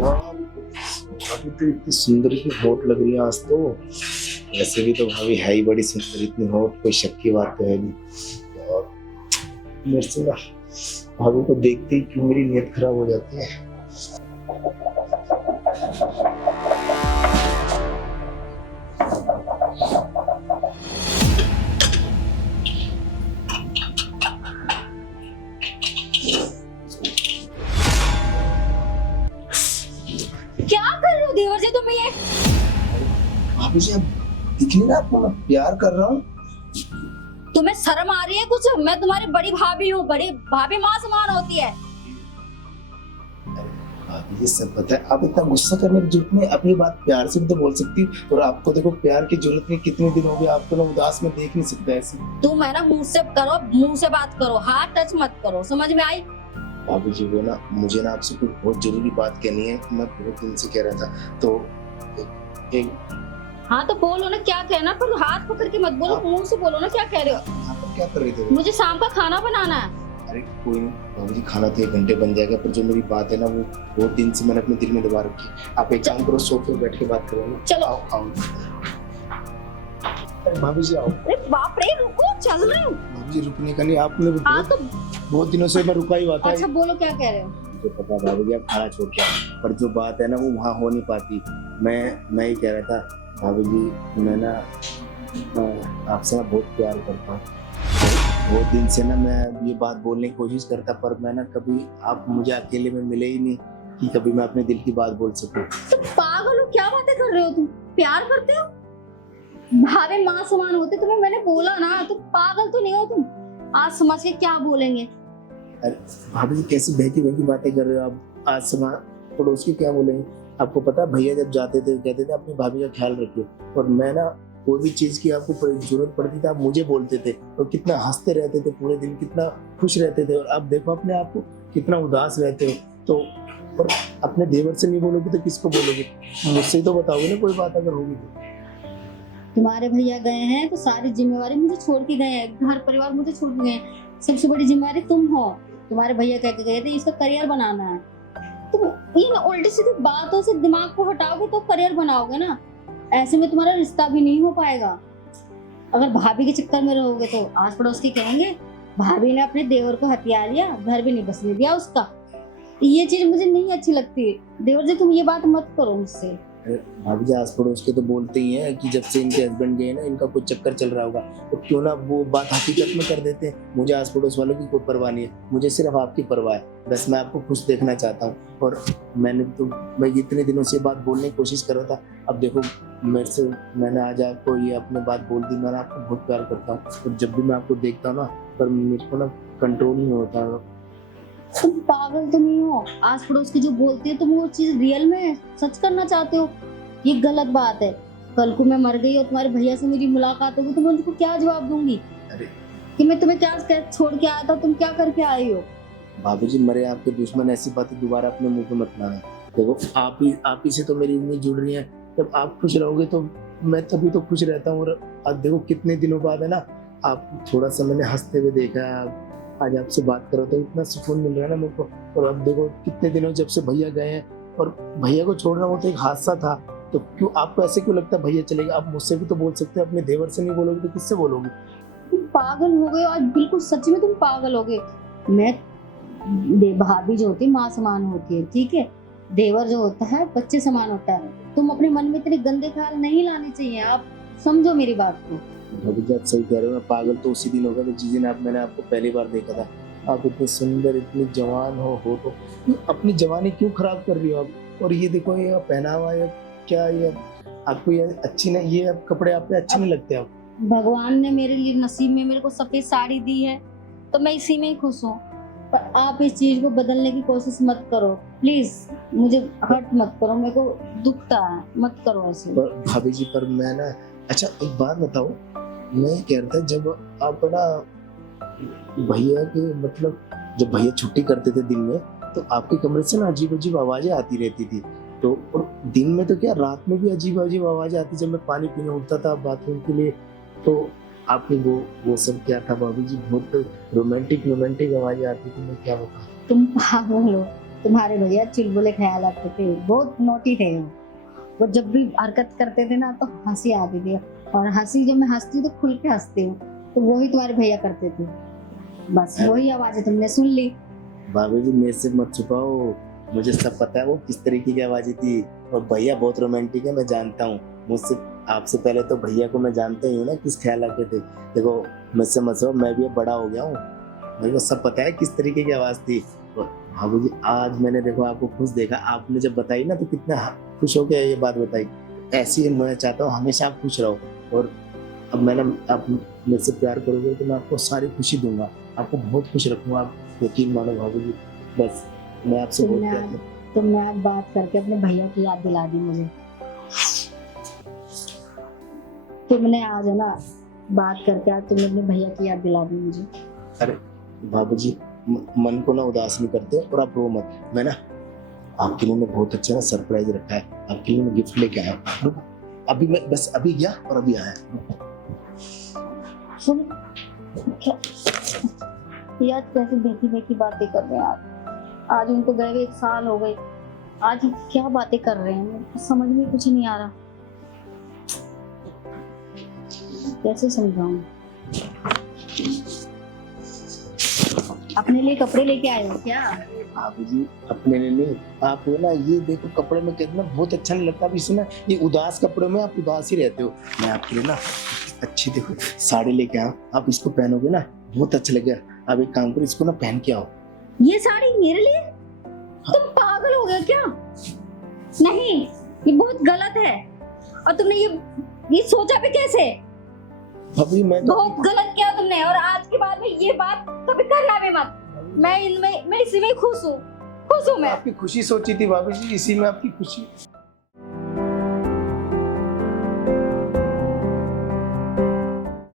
यार, भाभी तो इतनी सुंदर की होट लग रही है आज तो। वैसे भी तो भाभी है ही बड़ी सुंदर, इतनी होट कोई शक की बात तो है नहीं। और मेरे से ना भाभी को देखते ही क्यों मेरी नीयत खराब हो जाती है। क्या कर रहे हो देवर जी तुम ये? भाभी जी, अब दिख नहीं रहा आपको मैं प्यार कर रहा हूँ? तुम्हें शर्म आ रही है कुछ? मैं तुम्हारी बड़ी भाभी हूँ, बड़ी भाभी माँ समान होती है। भाभी ये सब पता है, आप इतना गुस्सा करने की जरूरत नहीं, अपनी बात प्यार से भी तो बोल सकती है। और आपको देखो प्यार की जरूरत नहीं, कितने दिन हो गए आपको ना उदास में देख नहीं सकता ऐसे। तुम है ना मुंह से करो, मुंह से बात करो, हाथ टच मत करो, समझ में आई? भाभी जी वो ना मुझे ना आपसे कोई बहुत जरूरी बात कहनी है, मैं बहुत दिन से कह रहा था। तो एक हाँ तो बोलो ना क्या कहना, पर हाथ पकड़ के मत बोलो, मुंह से बोलो ना क्या कह रहे हो। यहाँ पर क्या कर रहे थे? मुझे शाम का खाना बनाना है। अरे कोई नहीं भाभी जी, खाना तो 1 घंटे बन जाएगा, पर जो मेरी बात है ना वो बहुत दिन से मैंने अपने दिल में दबा रखी है। आप एक काम करो, सोफे पे बैठ के बात करो ना। चलो। आओ आओ। अरे भाभी जी आओ। अरे बाप रे, रुको, चल रही हूँ। भाभी जी रुकने का नहीं, आपने हाँ तो बहुत दिनों से मैं रुका ही हुआ था। अच्छा बोलो क्या कह रहे हो। मुझे पता है भाभी जी आप खाना छोड़ के आए, पर जो बात है ना वो वहाँ हो नहीं पाती। मैं ही कह रहा था भाभी जी, मैं ना आपसे ना बहुत प्यार करता हूँ। बहुत दिन से ना मैं ये बात बोलने की कोशिश करता, पर मैं ना कभी आप मुझे अकेले में मिले ही नहीं कि कभी मैं अपने दिल की बात बोल सकूं। तुम पागल हो, क्या बातें कर रहे हो? तुम प्यार करते हो? भाभी माँ समान होते, तुम्हें मैंने बोला ना। तुम पागल तो नहीं हो तुम? आज समझ के क्या बोलेंगे। अरे भाभी जी कैसी बहकी बहकी बातें कर रहे हो आप? आज समा पड़ोस के क्या बोलेंगे? आपको पता है भैया जब जाते थे कहते थे अपनी भाभी का ख्याल रखियो। और मैं ना कोई भी चीज की आपको जरूरत पड़ती थी आप मुझे बोलते थे, और कितना हंसते रहते थे पूरे दिन, कितना खुश रहते थे। और अब देखो अपने आप को कितना उदास रहते हो। तो और अपने देवर से नहीं बोलोगे तो किसको बोलोगे? मुझसे ही तो बताओगे ना कोई बात अगर होगी तो। तुम्हारे भैया गए हैं तो सारी जिम्मेवारी मुझे छोड़ के गए हैं, घर परिवार मुझे छोड़ के गए हैं। सबसे बड़ी जिम्मेवारी तुम हो। तुम्हारे भैया कह के गए थे इसका करियर बनाना है। तुम इन उल्टी सीधी बातों से दिमाग को हटाओगे तो करियर बनाओगे ना। ऐसे में तुम्हारा रिश्ता भी नहीं हो पाएगा। अगर भाभी के चक्कर में रहोगे तो आस पड़ोस के कहेंगे भाभी ने अपने देवर को हथिया लिया, घर भी नहीं बसने दिया उसका। ये चीज मुझे नहीं अच्छी लगती। देवर जी तुम ये बात मत करो मुझसे। भाभी जी आस पड़ोस के तो बोलते ही हैं कि जब से इनके हस्बैंड गए ना इनका कुछ चक्कर चल रहा होगा। तो क्यों ना वो बात हकीकत में कर देते हैं। मुझे आस पड़ोस वालों की कोई परवाह नहीं है, मुझे सिर्फ आपकी परवाह है। बस मैं आपको खुश देखना चाहता हूँ। और मैं इतने दिनों से बात बोलने की कोशिश कर रहा था। अब देखो मैंने आज आपको ये अपनी बात बोल दी। मैं आपको बहुत प्यार करता हूँ, और जब भी मैं आपको देखता हूँ ना पर मेरे को ना कंट्रोल नहीं होता। तुम पागल तो नहीं हो? आस पड़ोस के जो बोलते हैं तुम वो चीज रियल में सच करना चाहते हो। ये गलत बात है। कल को मैं मर गई और तुम्हारे भैया से मेरी मुलाकात होगी तो मैं उनको क्या जवाब दूंगी कि मैं तुम्हें क्या छोड़ के आया था, तुम क्या करके आई हो? भाभी जी मरे आपके दुश्मन, ऐसी बातें दोबारा अपने मुंह पे मत लाना। देखो आप ही से तो मेरी उम्मीद जुड़ रही है। जब आप खुश रहोगे तो मैं तभी तो खुश रहता हूँ। और अब देखो कितने दिनों बाद है ना आप थोड़ा सा मैंने हंसते हुए देखा है। आज आपसे बात करो तो इतना सुकून मिल रहा है ना मेरे को। और अब देखो कितने दिनों जब से भैया गए हैं, और भैया को छोड़ना वो तो एक हादसा था। तो क्यों आपको ऐसे क्यों लगता है भैया चलेगा? आप मुझसे भी तो बोल सकते हैं, अपने देवर से नहीं बोलोगे तो किससे बोलोगे? तुम पागल हो गए आज, बिल्कुल सच में तुम पागल हो गए। भाभी जो होती है माँ समान होती है, ठीक है। देवर जो होता है बच्चे समान होता है। तुम अपने मन में इतने गंदे ख्याल नहीं लाने चाहिए। आप समझो मेरी बात को। भाभी जी आप सही कह रहे हो। मैं पागल तो उसी दिन होगा जिस दिन मैंने आपको पहली बार देखा था। आप इतनी सुंदर इतनी जवान हो तो अपनी जवानी क्यों खराब कर रही हो आप? और ये देखो ये पहनावा ये क्या, ये आपको ये अच्छी नहीं, ये कपड़े आप पे अच्छे नहीं लगते आप। भगवान ने मेरे लिए नसीब में मेरे को सफेद साड़ी दी है तो मैं इसी में ही खुश हूँ। पर आप इस चीज को बदलने की कोशिश मत करो प्लीज। मुझे हर्ट मत करो, मेरे को दुखता है, मत करो ऐसे। भाभी जी पर मैं ना, अच्छा एक बात बताओ, मैं कह रहा था जब आप ना भैया के मतलब जब भैया छुट्टी करते थे दिन में तो आपके कमरे से ना अजीब अजीब आवाजें आती रहती थी। तो और दिन में तो क्या रात में भी अजीब अजीब आवाजें आती। जब मैं पानी पीने उठता था बाथरूम के लिए तो आपकी वो सब क्या था भाभी जी? बहुत रोमांटिक आवाजें आती थी। मैं क्या बताऊं। तुम पागल हो। तुम्हारे भैया चुलबुले ख्याल रखते थे, बहुत नोटी थे वो जब भी हरकत करते थे ना तो हंसी आती थी, और हंसी जब मैं हंसती तो खुल के हंसती हूँ, तो वही तुम्हारे भैया करते थे। बस वही आवाजें तुमने सुन ली। भाभी जी मेरे से मत छुपाओ, मुझे सब पता है वो किस तरीके की आवाजें थी। और भैया बहुत रोमांटिक है, मैं जानता हूँ। मुझसे आपसे पहले तो भैया को मैं जानता ही हूँ ना किस ख्याल रखे थे। देखो मुझसे मत छुपाओ, मैं भी अब बड़ा हो गया हूँ, मेरे को सब पता है किस तरीके की आवाज थी। और भाभी जी आज मैंने देखो आपको खुश देखा, आपने जब बताई ना तो कितना खुश हो गया ये बात बताई। ऐसी मैं चाहता हूँ हमेशा आप खुश रहो। और अब मैंने आप मेरे से प्यार करोगे तो मैं आपको सारी खुशी दूंगा, आपको बहुत खुश रखूंगा। आप यकीन मानो भाभी जी, बस मैं आपसे बहुत प्यार करता हूं। तुमने आज बात करके अपने भैया की याद दिला दी मुझे। तुमने आज है ना बात करके आज तुमने अपने भैया की याद दिला दी मुझे। अरे भाभी जी मन को ना उदास नहीं करते, और आप रो मत। मैं ना आपके लिए मैं बहुत अच्छा ना सरप्राइज रखा है, आपके लिए मैं गिफ्ट लेके आया हूं। रुको, अभी मैं बस अभी गया और अभी आया। सुन क्या यार, कैसे बेटी बेटी बातें कर रहे हैं आज उनको गए हुए 1 साल हो गए, आज क्या बातें कर रहे हैं मुझे समझ में कुछ नहीं आ रहा, कैसे समझाऊं। अपने लिए कपड़े लेके आए हो क्या? भाभी जी अपने लिए नहीं, आप हो ना ये देखो कपड़े में कितना बहुत अच्छा नहीं लगता। अब इसे ना ये उदास कपड़े में आप उदास ही रहते हो। मैं आपके लिए ना अच्छी देखो साड़ी लेके आया, आप इसको पहनोगे ना बहुत अच्छा लगेगा। आप एक काम करो, इसको ना पहन के आओ। ये साड़ी मेरे लिए? तुम पागल हो गए क्या? नहीं, ये बहुत गलत है। और तुमने ये सोचा भी कैसे? भाभी मैं तो बहुत गलत किया तुमने, और आज के बाद में ये बात कभी करना भी मत। मैं इसी में खुश हूँ मैं। आपकी खुशी सोची थी भाभी जी, इसी में आपकी खुशी।